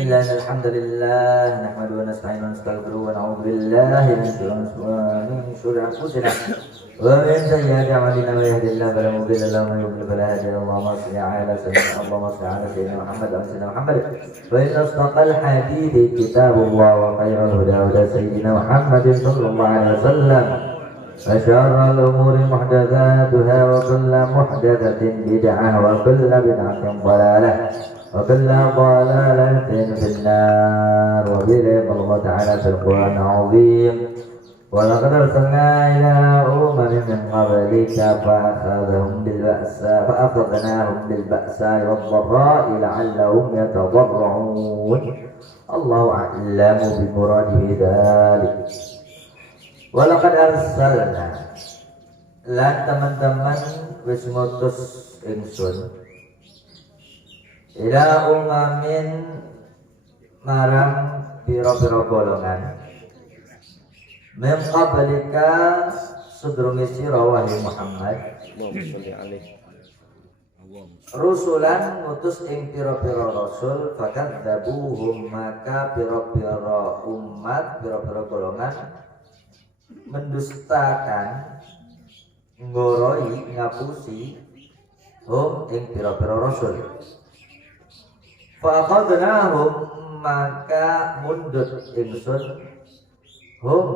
Bismillah, alhamdulillah, nahmadu wa nasta'inu wa nastaghfiruh wa na'udzu billahi min shururi anfusina wa min sayyiati a'malina may yahdihillahu fala mudilla lahu wa may yudlil fala hadiya lahu. Allahumma shalli ala sayyidina Muhammad wa ala Muhammad wa inna asdaqal hadithi kitabullah wa khairal huda huda sayyidina Muhammadin sallallahu alaihi wasallam wa syarrul umuri muhdatsatuha wa kullu muhdatsatin bid'ah wa kullu bid'atin dhalalah وكل ضلالة في النار. وبه الله تعالى في القرآن العظيم ولقد أرسلنا إلى أمم من قبلك فأخذناهم بالبأساء والضراء لعلهم يتضرعون. الله أعلم بمراده ذلك. ولقد أرسلنا lan teman-teman wis ngutus ingsun ila umamin marang pira-pira golongan min qablika sedurunge sira wahai Muhammad rusulan ngutus ing pira-pira rasul fakadzabuhum maka pira-pira umat pira-pira golongan mendustakan nggoroi ngapusi hum ing pira-pira rasul. Fa'akhadnahum maka mundut ingsun hum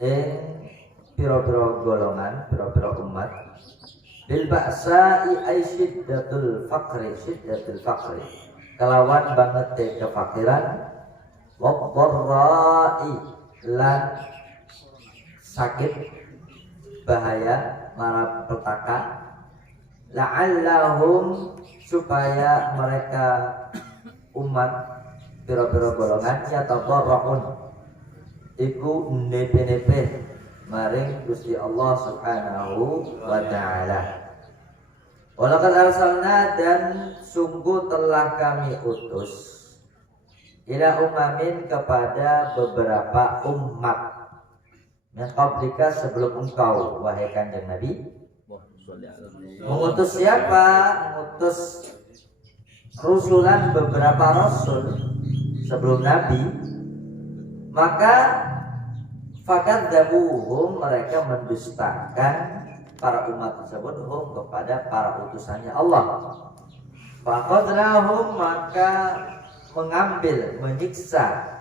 ing pira-pira golongan pira-pira umat bil ba'sa'i ay syiddatul faqri kelawan banget kefakiran wadh-dharra'i lan sakit bahaya mara petaka la'allahum supaya mereka umat pira-pira golongan yatadarra'un iku nepe-nepe maring Gusti Allah Subhanahu wa taala. Walaqad arsalna dan sungguh telah kami utus ila umamin kepada beberapa umat yang qablika sebelum engkau wahai kanjeng Nabi. Mengutus siapa? Mengutus rusulan beberapa rasul sebelum Nabi. Maka fakadzabuhum mereka mendustakan para umat tersebut hum kepada para utusannya Allah. Faqadnahum maka mengambil, menyiksa,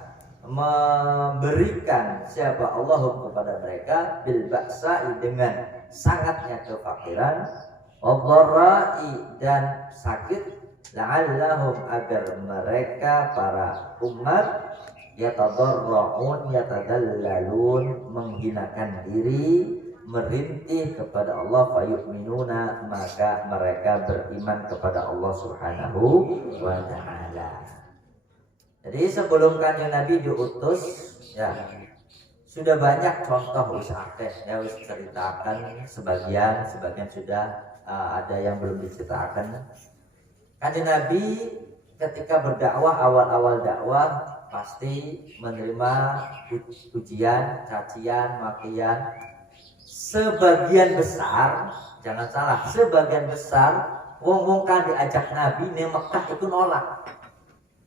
memberikan siapa Allahum kepada mereka bil ba'sa'i dengan sangatnya kefakiran wadh-dharra'i dan sakit la'allahum agar mereka para umat yatadarra'un yatadallalun menghinakan diri merintih kepada Allah fayu'minuna maka mereka beriman kepada Allah Subhanahu wa ta'ala. Jadi sebelum kanjeng Nabi diutus ya sudah banyak contoh akeh ya wis ceritakan sebagian sudah ada yang belum diceritakan. Kanjeng Nabi ketika berdakwah awal-awal dakwah pasti menerima ujian, cacian, makian. Sebagian besar, jangan salah, sebagian besar wong-wong kan diajak Nabi di Mekah itu nolak.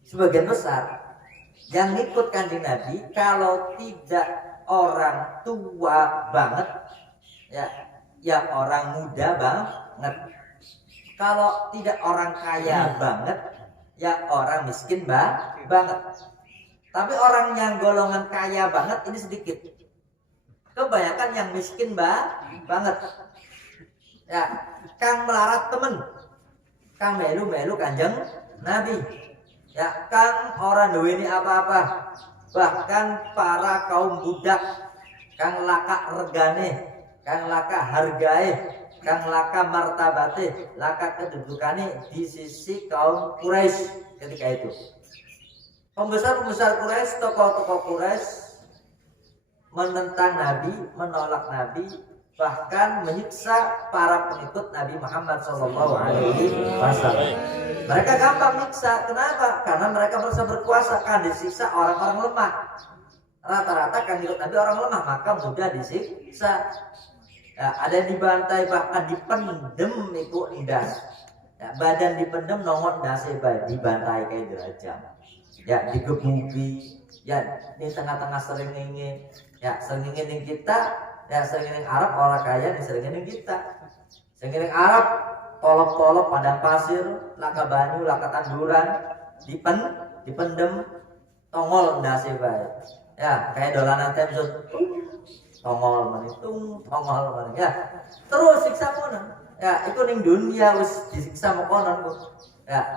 Sebagian besar yang ikut kanjeng Nabi kalau tidak orang tua banget ya orang muda banget, kalau tidak orang kaya banget ya orang miskin banget. Tapi orang yang golongan kaya banget ini sedikit, kebanyakan yang miskin banget ya. Kang melarat temen, kang melu kanjeng Nabi ya, kang orang duweni apa-apa, bahkan para kaum budak kang laka regane, kang laka hargae, kang laka martabate, laka kedudukane di sisi kaum Quraisy ketika itu. Pembesar-pembesar Quraisy, tokoh-tokoh Quraisy menentang Nabi, menolak Nabi, bahkan menyiksa para pengikut Nabi Muhammad SAW. Mereka gampang nyiksa, kenapa? Karena mereka merasa berkuasa, kan disiksa orang-orang lemah. Rata-rata kan ikut Nabi orang lemah, maka mudah disiksa. Ya, ada yang dibantai, bahkan dipendem itu indah. Ya, badan dipendem nongol nasibah dibantai kayak derajat. Ya digebuki. Ya di tengah-tengah seringenge. Ya seringenge kita. Ya seringenge Arab orang kaya di seringenge kita. Seringenge Arab tolop-tolop padang pasir, laka banyu, laka tanduran, dipendem tongol nasibah. Ya kayak dolanan temsut. Tongol manitung, tongol maning. Ya terus siksa mono. Ya, itu ning dunia wis disiksa mokonon kok. Ya.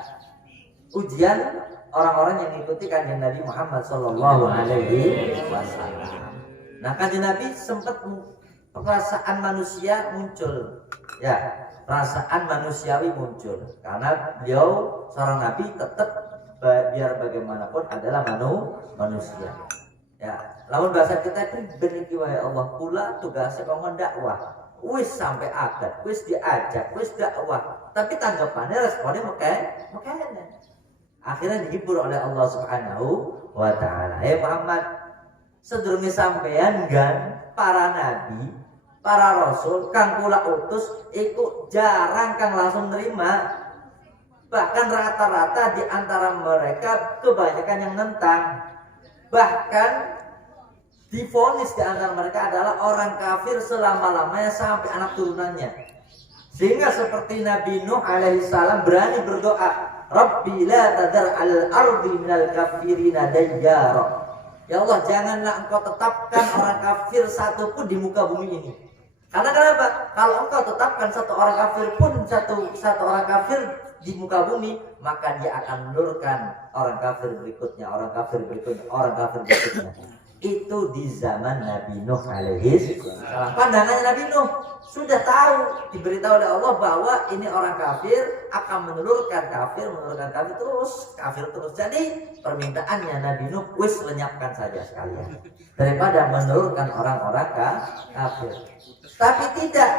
Ujian orang-orang yang ikuti kanjeng Nabi Muhammad sallallahu alaihi wasallam. Nah, kanjeng Nabi sempat perasaan manusia muncul. Ya, perasaan manusiawi muncul karena beliau seorang nabi tetap biar bagaimanapun adalah manusia. Ya, lamun bahasa kita itu beniki wae Allah pula tugasnya kau mendakwah. Wis sampai akad, wis diajak, wis dakwah, tapi tanggapannya responnya makanya akhirnya dihibur oleh Allah Subhanahu wa Ta'ala. Muhammad, sedurunge sampean kan para nabi, para rasul kang kula utus iku jarang kang langsung nerima. Bahkan rata-rata di antara mereka kebanyakan yang nentang. Bahkan divonis di antara mereka adalah orang kafir selama-lamanya sampai anak turunannya. Sehingga seperti Nabi Nuh alaihissalam berani berdoa, Rabbi la tadar al-ardi minal kafirina dayyara. Ya Allah, janganlah engkau tetapkan orang kafir satu pun di muka bumi ini. Karena kenapa? Kalau engkau tetapkan satu orang kafir pun satu orang kafir di muka bumi, maka dia akan menurunkan orang kafir berikutnya, orang kafir berikutnya, orang kafir berikutnya. Itu di zaman Nabi Nuh alaihi salam. Pandangannya Nabi Nuh sudah tahu, diberitahu oleh Allah bahwa ini orang kafir akan menelurkan kafir terus, kafir terus. Jadi permintaannya Nabi Nuh wis lenyapkan saja sekalian daripada menelurkan orang-orang kafir. Tapi tidak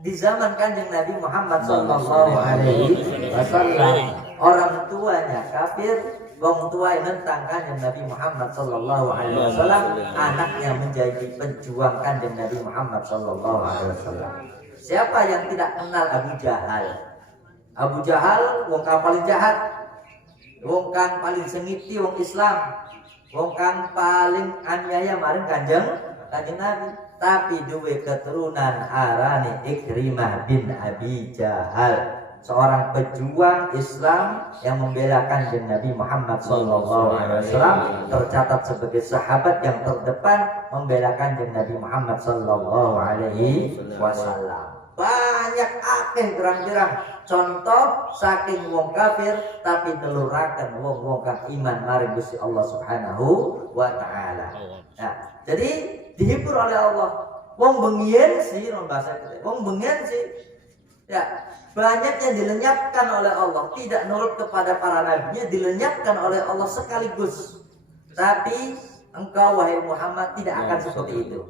di zaman kanjeng Nabi Muhammad sallallahu alaihi wasallam, orang tuanya kafir. Wong tua yang nentang kanjeng Nabi Muhammad sallallahu alaihi wasallam, anaknya menjadi pejuang kanjeng Nabi Muhammad sallallahu alaihi wasallam. Siapa yang tidak kenal Abu Jahal? Abu Jahal wong kang paling jahat, wong kang paling sengiti wong Islam, wong kang paling aniaya maring kanjeng Nabi. Tapi duwe keturunan arane Ikrimah bin Abi Jahal, seorang pejuang Islam yang membela kanjeng Nabi Muhammad SAW, tercatat sebagai sahabat yang terdepan membela kanjeng Nabi Muhammad SAW. Banyak akeh gerang-gerang contoh saking wong kafir tapi neluraken wong kang iman maring Gusti Allah Subhanahu wa Ta'ala. Nah, jadi dihibur oleh Allah. Wong bengien sih, bahasa kita. Wong bengien sih. Ya, banyak yang dilenyapkan oleh Allah, tidak nurut kepada para nabinya, dilenyapkan oleh Allah sekaligus. Tapi engkau wahai Muhammad tidak akan seperti itu.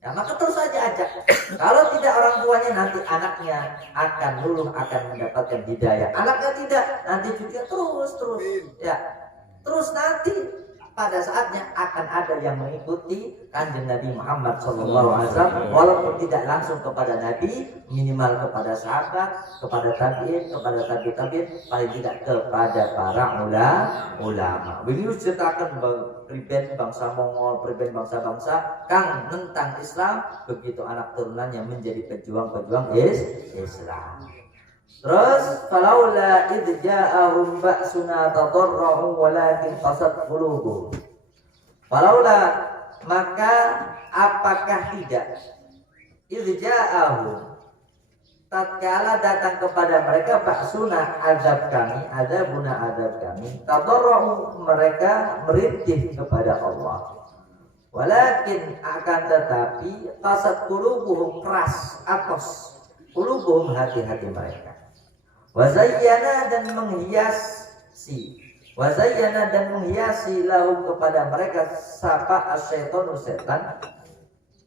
Ya, maka terus saja ajak. Kalau tidak orang tuanya, nanti anaknya akan luluh, akan mendapatkan hidayah. Anaknya tidak, nanti juga terus. Ya, terus nanti pada saatnya akan ada yang mengikuti kanjeng Nabi Muhammad SAW, walaupun tidak langsung kepada Nabi, minimal kepada sahabat, kepada tabi'in, kepada tabi'in, paling tidak kepada para ulama. Ini ceritakan priben bangsa Mongol, priben bangsa-bangsa kang nentang Islam, begitu anak turunannya menjadi pejuang-pejuang Islam. Terus falaula id ja'ahum ba'suna tadarra'u walakin qasat qulubuhum. Falaula, maka apakah tidak id ja'ahum, tatkala datang kepada mereka ba'suna azab kami, azabuna azab kami, tadarra'u, mereka merintih kepada Allah. Walakin akan tetapi qasat qulubuhum, keras atos qulubuhum, hati-hati mereka. Wazayyana dan menghiasi lahum kepada mereka sapa asyaitonu setan,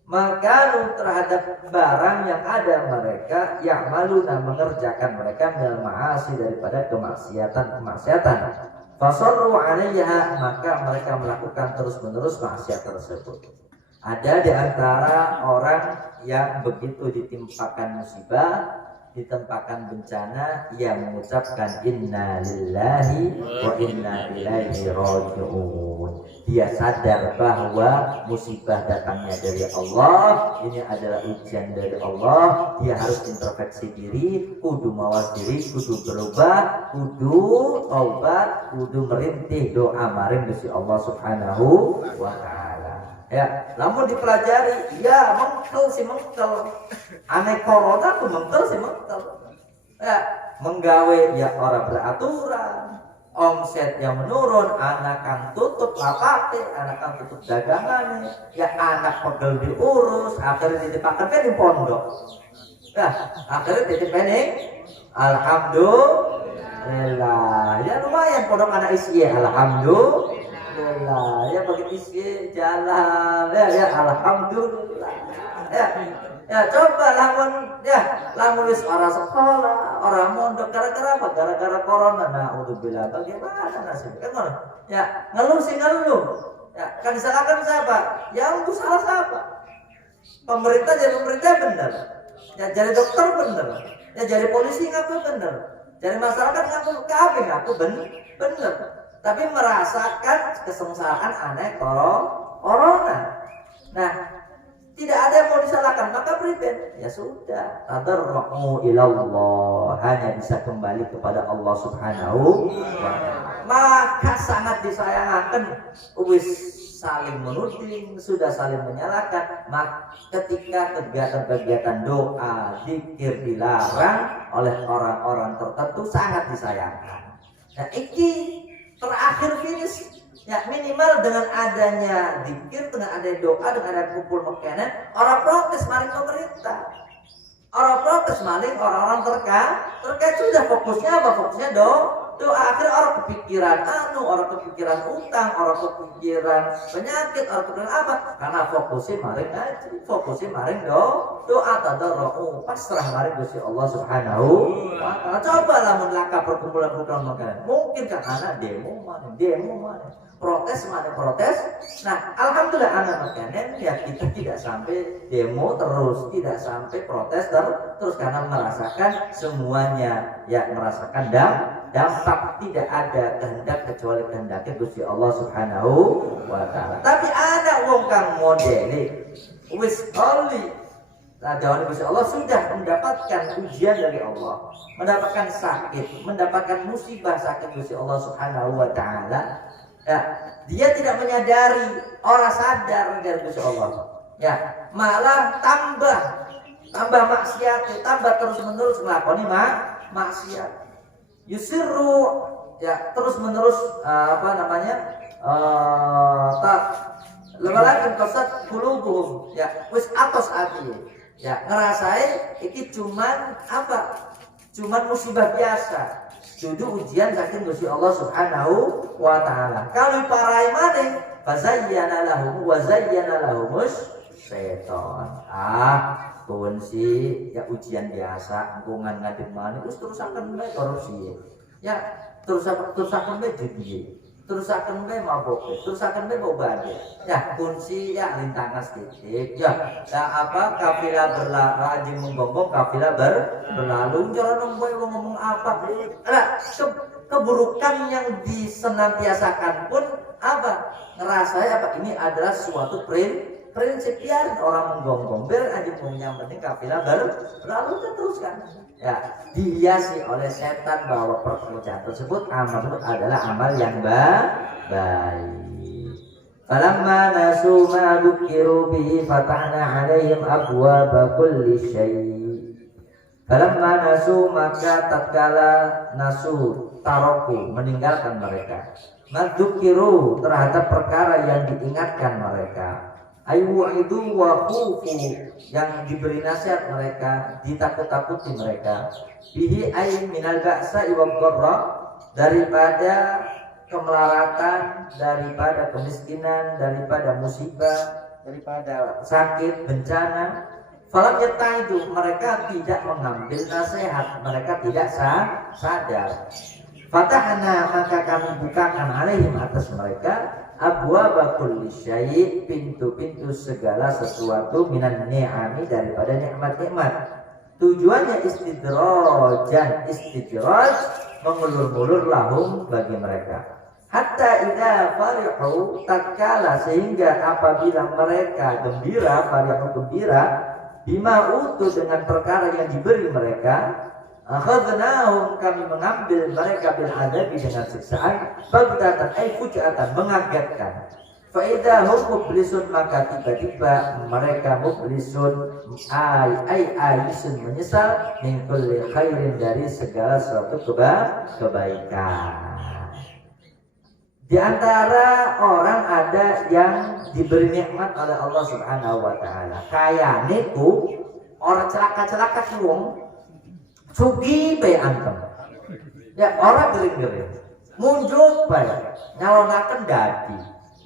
maka terhadap barang yang ada mereka ya'maluna, mengerjakan mereka minal ma'asi, daripada kemaksiatan. Fasarru 'alaiha, maka mereka melakukan terus-menerus maksiat tersebut. Ada di antara orang yang begitu ditimpakan musibah, ditempakan bencana, ia mengucapkan inna lillahi wa inna ilaihi raji'un. Dia sadar bahwa musibah datangnya dari Allah, ini adalah ujian dari Allah. Dia harus introspeksi diri, kudu mawas diri, kudu berubah, kudu taubat, kudu merintih doa maring Gusti Allah Subhanahu wa taala. Ya, namun dipelajari, ya mengkel si mengkel. Aneh corona tuh mengkel si mengkel. Ya, menggawe ya orang beraturan, omset yang menurun, anak kang tutup lapate, anak kang tutup dagangannya, ya anak pegel diurus, akhirnya titipakan di pondok. Ya, akhirnya titipkan alhamdulillah. Ya lumayan pondok anak isi, alhamdulillah. Ya bagi isi jalan, ya alhamdulillah. Ya coba lamun wis orang sekolah, orang mondok gara-gara apa? Gara-gara corona. Nah, udzubillah, bagaimana nasibnya? Kan ya ngeluh sih ngeluh. Ya kan disalahkan siapa? Ya untuk salah siapa? Pemerintah jadi pemerintah benar. Ya jadi dokter benar. Ya jadi polisi ngaku benar. Jadi masyarakat ngaku benar. Tapi merasakan kesengsaraan aneh corona. Nah, tidak ada yang mau disalahkan, maka prevent. Ya sudah, tadarru'u ilallah, hanya bisa kembali kepada Allah Subhanahu wa ta'ala. Maka sangat disayangkan wis saling menuding, sudah saling menyalahkan. Maka ketika kegiatan-kegiatan doa, zikir dilarang oleh orang-orang tertentu sangat disayangkan. Nah, ini terakhir finish, ya minimal dengan adanya zikir, dengan adanya doa, dengan adanya kumpul makanan, orang protes maling pemerintah, orang protes maling orang-orang terkait sudah fokusnya apa? Fokusnya doa. Akhirnya orang kepikiran orang kepikiran utang, orang kepikiran penyakit, orang kepikiran apa? Karena fokusnya maling ngaji, fokusnya maling doa tadarru'u, pasrah maring Gusti Allah Subhanahu wa ta'ala. Coba lamun laka perkumpulan makanan. Mungkin kan anak demo mana, protes. Nah, alhamdulillah anak makanan ya kita tidak sampai demo terus, tidak sampai protes terus karena merasakan semuanya, ya merasakan dampak, tidak ada kehendak kecuali kehendaknya Gusti Allah Subhanahu wa ta'ala. Tapi anak wong kang modele wis oli, nah jauh Gusti Allah sudah mendapatkan ujian dari Allah, mendapatkan sakit, mendapatkan musibah sakit Gusti Allah Subhanahu wa ta'ala. Ya, dia tidak menyadari, orang sadar dari Gusti Allah. Ya, malah tambah maksiat, tambah terus-menerus melakoni maksiat. Yusirru, ya terus menerus lembalakan kasat qulubuhum, ya wis atos ati, ya ngerasai iki cuman musibah biasa, dudu ujian saking Gusti Allah Subhanahu wa ta'ala. Kalau parai maneh fazayyana lahum wa zayyana lahumus syaitan. Pun sih ya ujian biasa, nggungan ngadeg maneh terusaken bae korupsi. Ya, terusaken bae judi. Terusaken bae mabok, terusaken bae bobade. Ya, kunci ya lintangan titik. Ya, kafilah berlalu menggonggong kafilah berlalu jangan ngomong apa. Nah, keburukan yang disenantiasakan pun ngerasai ini adalah suatu prinsip biar orang menggonggong biar aja punya penting kafilah berlalu teruskan. Ya, dihiasi oleh setan bahwa pekerjaan tersebut amal tersebut adalah amal yang baik. Falamma nasu ma dzukiru bihi fatahna 'alaihim abwaaba kulli syai'. Falamma nasu, maka tatkala nasu taroku meninggalkan mereka, madzukiru terhadap perkara yang diingatkan mereka, ayu itu wakufu yang diberi nasihat mereka, ditakut-takuti mereka, bihi ay minal ba'sa wa dharra, daripada kemelaratan, daripada kemiskinan, daripada musibah, daripada sakit, bencana. Falam yataidu, mereka tidak mengambil nasihat, mereka tidak sadar. Fatahna, maka kami bukakan alaihim atas mereka abwaaba kulli syai', pintu-pintu segala sesuatu minan ni'ami, daripada nikmat-nikmat. Tujuannya istidraj, mengulur-ulur lahum bagi mereka. Hatta idza farihu, tatkala sehingga apabila mereka gembira, farihu gembira, bima utu dengan perkara yang diberi mereka, akhadnahum, kami mengambil mereka bil adabi dengan siksaan, baghtatan ay fujatan, mengagetkan. Fa idza hum mublisun, maka tiba-tiba mereka mublisun, aisun, menyesal, min kulli khairin, dari segala suatu kebaikan. Di antara orang ada yang diberi nikmat oleh Allah Subhanahu wa taala. Kayane ku orang celaka-celaka ki wong sugi bae antem. Ya orang gering-gering. Munjuk bae. Nyalonaken dadi.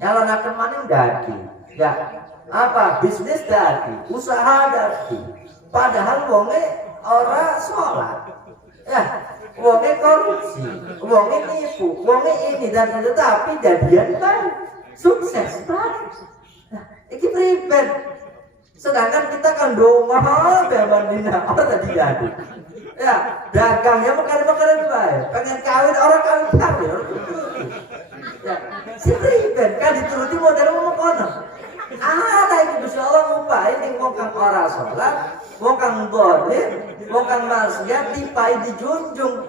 Nyalonaken maning dadi. Ya apa bisnis dadi, usaha dadi. Padahal wonge ora salat. Ya, wonge korupsi, wonge nipu, wonge ini dan itu, tapi jadian baik, sukses baik. Nah, ini pribadi. Sedangkan kita kan doma bandina orang tadi jadi. Ya, dagangnya makanan baik, pengen kawin orang kawin. Ya, si pribadi kan dituruti modal kono. Ada itu Allah ngupain yang wong kang ora salat, wong kang dolim, wong kang maksiat dipai dijunjung.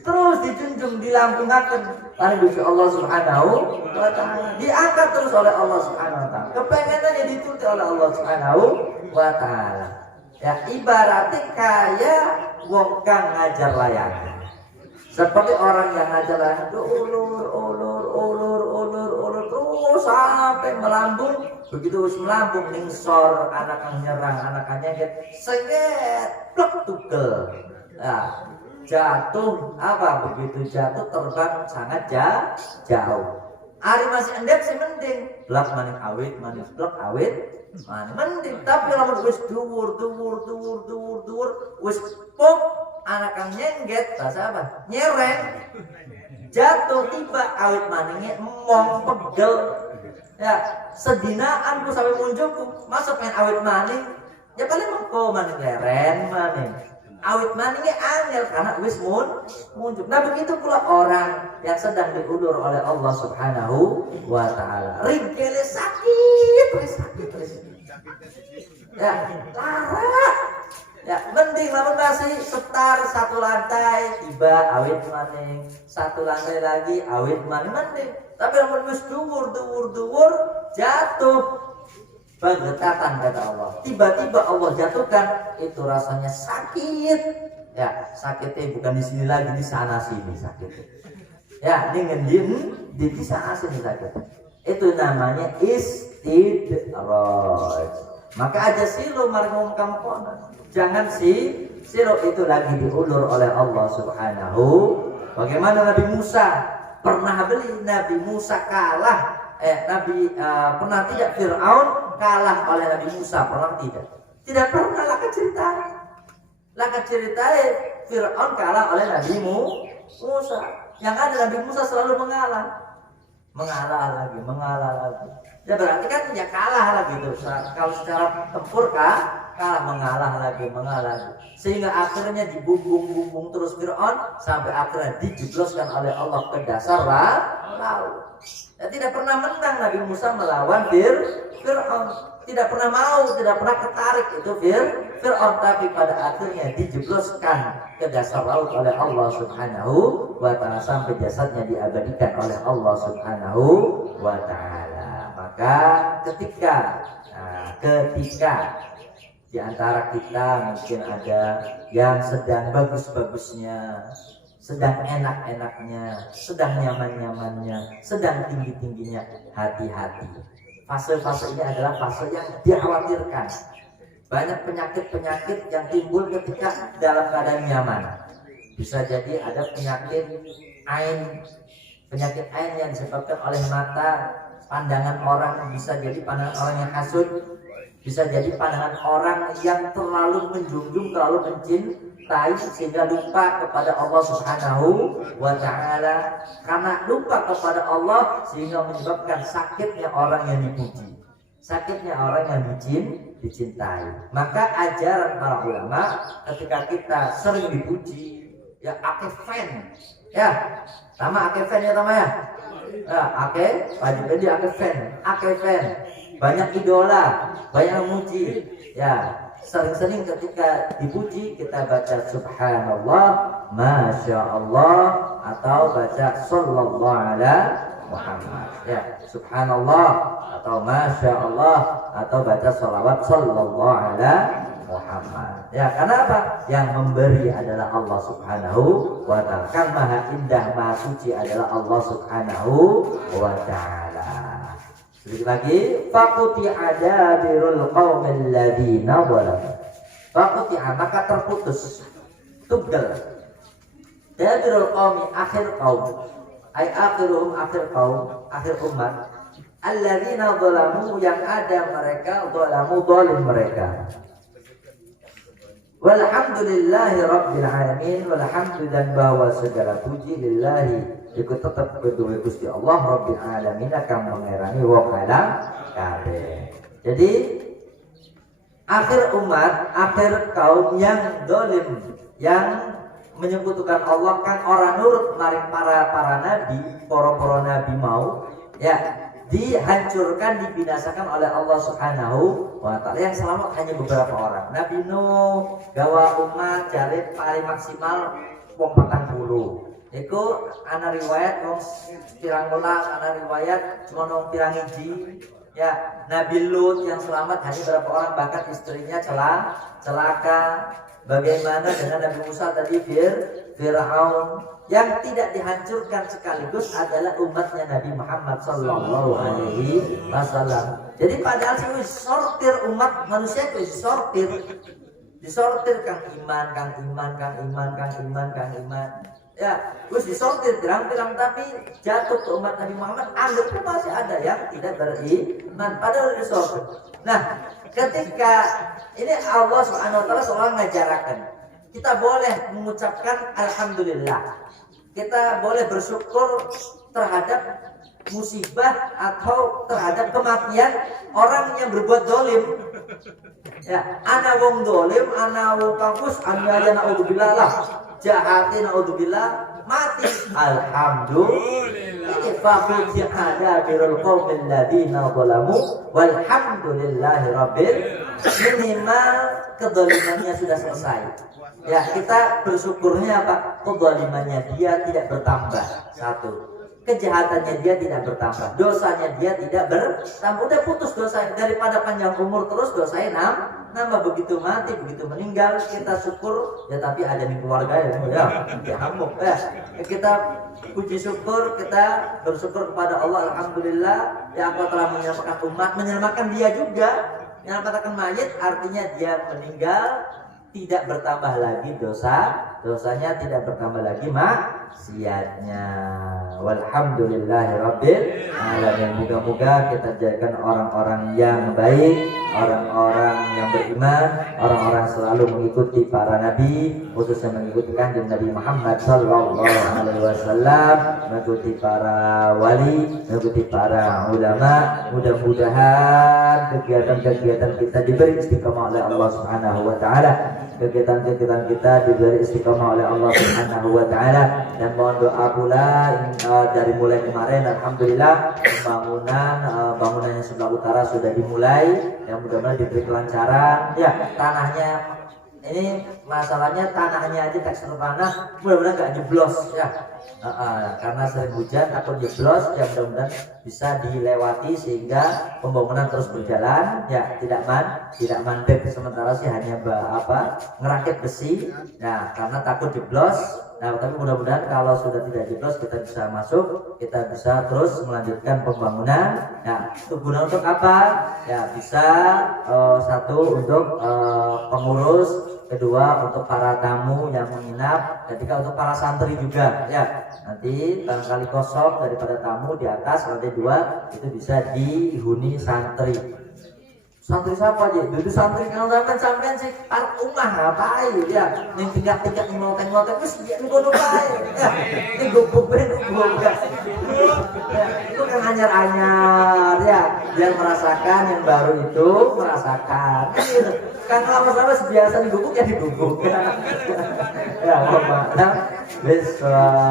Terus dijunjung, dilampungaken oleh Gusti Allah Subhanahu wa taala. Diangkat terus oleh Allah Subhanahu wa taala. Kepengenannya dituruti oleh Allah Subhanahu wa taala. Ya ibaratnya kayak wong kang ngajar layangan. Seperti orang yang ngajar layangan itu ulur terus sampai melambung. Begitu melambung ningsor, anak yang nyerang, anaknya senget, plek tugel. Nah, jatuh apa? Begitu jatuh terbang sangat jauh. Ari masih endek sih mending, blak maning awit, maning blak awit, mending. Tapi lamun wis dhuwur, wis pop, anak yang nyengget, bahasa apa? Nyereng. Jatuh tiba awit maningnya emong pegel. Ya, sedinaan ku sampai munculku, masa pengen awit maning? Ya paling mengko maning leren maning. Awit maningnya angel karena wis muncul. Nah begitu pula orang yang sedang diulur oleh Allah Subhanahu wa taala. Ringgele sakit. Ya, lara. Ya, mending lamun masih setar satu lantai tiba awit maning, satu lantai lagi awit maning mending. Tapi lamun wis dhuwur jatuh baghtatan kata Allah. Tiba-tiba Allah jatuhkan, itu rasanya sakit. Ya, sakitnya bukan di sini lagi, di sana sini sakitnya. Ya, dengan di sana sini sakit. Itu namanya istidraj. Maka aja silo mari ngomong kampona. Jangan silo itu lagi diulur oleh Allah Subhanahu. Bagaimana Nabi Musa pernah beli, Nabi Musa kalah. Pernah tidak Fir'aun kalah oleh Nabi Musa? Pernah tidak? Tidak pernah. Laka ceritanya Fir'aun kalah oleh Nabi Musa. Yang ada Nabi Musa selalu mengalah lagi. Ya berarti kan ya kalah lagi tuh. Kalau secara tempur kalah, mengalah lagi. Sehingga akhirnya dibumbung terus Fir'aun sampai akhirnya dijebloskan oleh Allah ke dasar laut. Ya, tidak pernah menang Nabi Musa melawan Fir'aun. Tidak pernah ketarik itu Fir'aun, tapi pada akhirnya dijebloskan ke dasar laut oleh Allah Subhanahu wa taala sampai jasadnya diabadikan oleh Allah Subhanahu wa taala. Maka ketika di antara kita mungkin ada yang sedang bagus-bagusnya, sedang enak-enaknya, sedang nyaman-nyamannya, sedang tinggi-tingginya, hati-hati. Fase-fase ini adalah fase yang dikhawatirkan. Banyak penyakit-penyakit yang timbul ketika dalam keadaan nyaman. Bisa jadi ada penyakit ain yang disebabkan oleh mata, pandangan orang, bisa jadi pandangan orang yang hasud, bisa jadi pandangan orang yang terlalu menjunjung, terlalu mencintai sehingga lupa kepada Allah Subhanahu wa taala. Karena lupa kepada Allah sehingga menyebabkan sakitnya orang yang dipuji, sakitnya orang yang dicintai. Maka ajaran para ulama ketika kita sering dipuji, ya ake fan, ya sama ake fan ya sama ya. Ake wajib jadi ake fan, banyak idola, banyak memuji. Ya sering-sering ketika dipuji kita baca subhanallah, masya Allah, atau baca sallallahu ala Muhammad. Ya subhanallah atau masya Allah atau baca sholawat sallallahu ala Muhammad. Ya karena apa? Yang memberi adalah Allah subhanahu wa ta'ala. Kan maha indah, maha suci adalah Allah subhanahu wa ta'ala. Sedikit lagi, faquti adabirul qaumil ladina zalamu. Faquti maka terputus, tuggal. Adabirul qaumi akhir kaum, ay akhiruhum akhir kaum, akhir umat. Alladzina zalamu yang ada mereka zalamu zalim mereka. Walhamdulillahi rabbil alamin, walhamdu dan bahwa segala puji lillahi ikut tetap kedua Gusti Allah rabbil alamin akan mengerani wong alam kabeh. Jadi akhir umat, akhir kaum yang zalim, yang menyekutukan Allah kan orang nurut maring para nabi, para nabi mau ya dihancurkan, dibinasakan oleh Allah Subhanahu wa ta'ala. Yang selamat hanya beberapa orang. Nabi Nuh gawa umat jare paling maksimal wong 40. Iku ana riwayat wong pirang welas, ana riwayat cuma wong pirang hiji. Ya, Nabi Lut yang selamat hanya beberapa orang, bahkan istrinya celaka. Bagaimana dengan Nabi Musa tadi Fir'aun? Yang tidak dihancurkan sekaligus adalah umatnya Nabi Muhammad sallallahu alaihi wasallam. Jadi padahal sih sortir umat manusia itu disortir kang iman. Ya, terus disortir pirang-pirang, tapi jatuh ke umat Nabi Muhammad anggapnya masih ada yang tidak beriman padahal disortir. Nah, ketika ini Allah Subhanahu wa taala seorang ngajarakan, kita boleh mengucapkan alhamdulillah. Kita boleh bersyukur terhadap musibah atau terhadap kematian orang yang berbuat dolim. Ya, ana wong dolim, ana wong kampus, ana naudzubillah lah. Jahatin naudzubillah mati. Alhamdulillah. Faquti adabirul qaumil ladina zalamu walhamdulillahi rabbil minimal kedolimannya sudah selesai. Ya, kita bersyukurnya apa? Kezalimannya dia tidak bertambah. Satu, kejahatannya dia tidak bertambah, dosanya dia tidak bertambah. Udah putus dosanya, daripada panjang umur terus dosanya nambah. Begitu mati, begitu meninggal kita syukur ya, tapi ada nih keluarga ya hamuk ya. Kita puji syukur, kita bersyukur kepada Allah, alhamdulillah ya Allah telah menyelamatkan umat, menyelamatkan dia juga, menyelamatkan mayit, artinya dia meninggal tidak bertambah lagi dosanya tidak bertambah lagi maksiatnya. Walhamdulillahirabbil alamin. Moga-moga kita jadikan orang-orang yang baik, orang-orang yang beriman, orang-orang selalu mengikuti para nabi, khususnya mengikuti kanjeng Nabi Muhammad sallallahu alaihi wasallam, mengikuti para wali, mengikuti para ulama. Mudah-mudahan kegiatan-kegiatan kita diberi istiqamah oleh Allah Subhanahu wa taala. Kegiatan-kegiatan kita diberi istiqamah oleh Allah Subhanahu wa taala, dan mohon doa pula dari mulai kemarin alhamdulillah bangunan yang sebelah utara sudah dimulai, yang mudah-mudahan diberi kelancaran. Ya, tanahnya ini masalahnya tanahnya aja tekstur tanah mudah-mudahan gak jeblos ya. Karena sering hujan takut jeblos ya, mudah-mudahan bisa dilewati sehingga pembangunan terus berjalan ya, tidak mandek sementara sih hanya ngerakit besi ya, karena takut jeblos. Nah, tapi mudah-mudahan kalau sudah tidak jeblos kita bisa masuk, kita bisa terus melanjutkan pembangunan. Nah, guna untuk apa? Ya, bisa satu untuk pengurus, kedua untuk para tamu yang menginap, ketiga untuk para santri juga ya. Nanti barangkali kosong daripada tamu di atas lantai 2 itu bisa dihuni santri. Santri siapa aja? Duduk santri kalau sampean sih park umah ngapain ya? Ning tingkat-tingkat ngoteng-ngoteng wis dia ngono bae. Ya, ning gubuk ben gubuk. Ya, itu kan anyar-anyar ya, biar merasakan, yang baru itu merasakan. Kan lama-lama biasa digubuk ya digubuk. Ya, apa? Nah,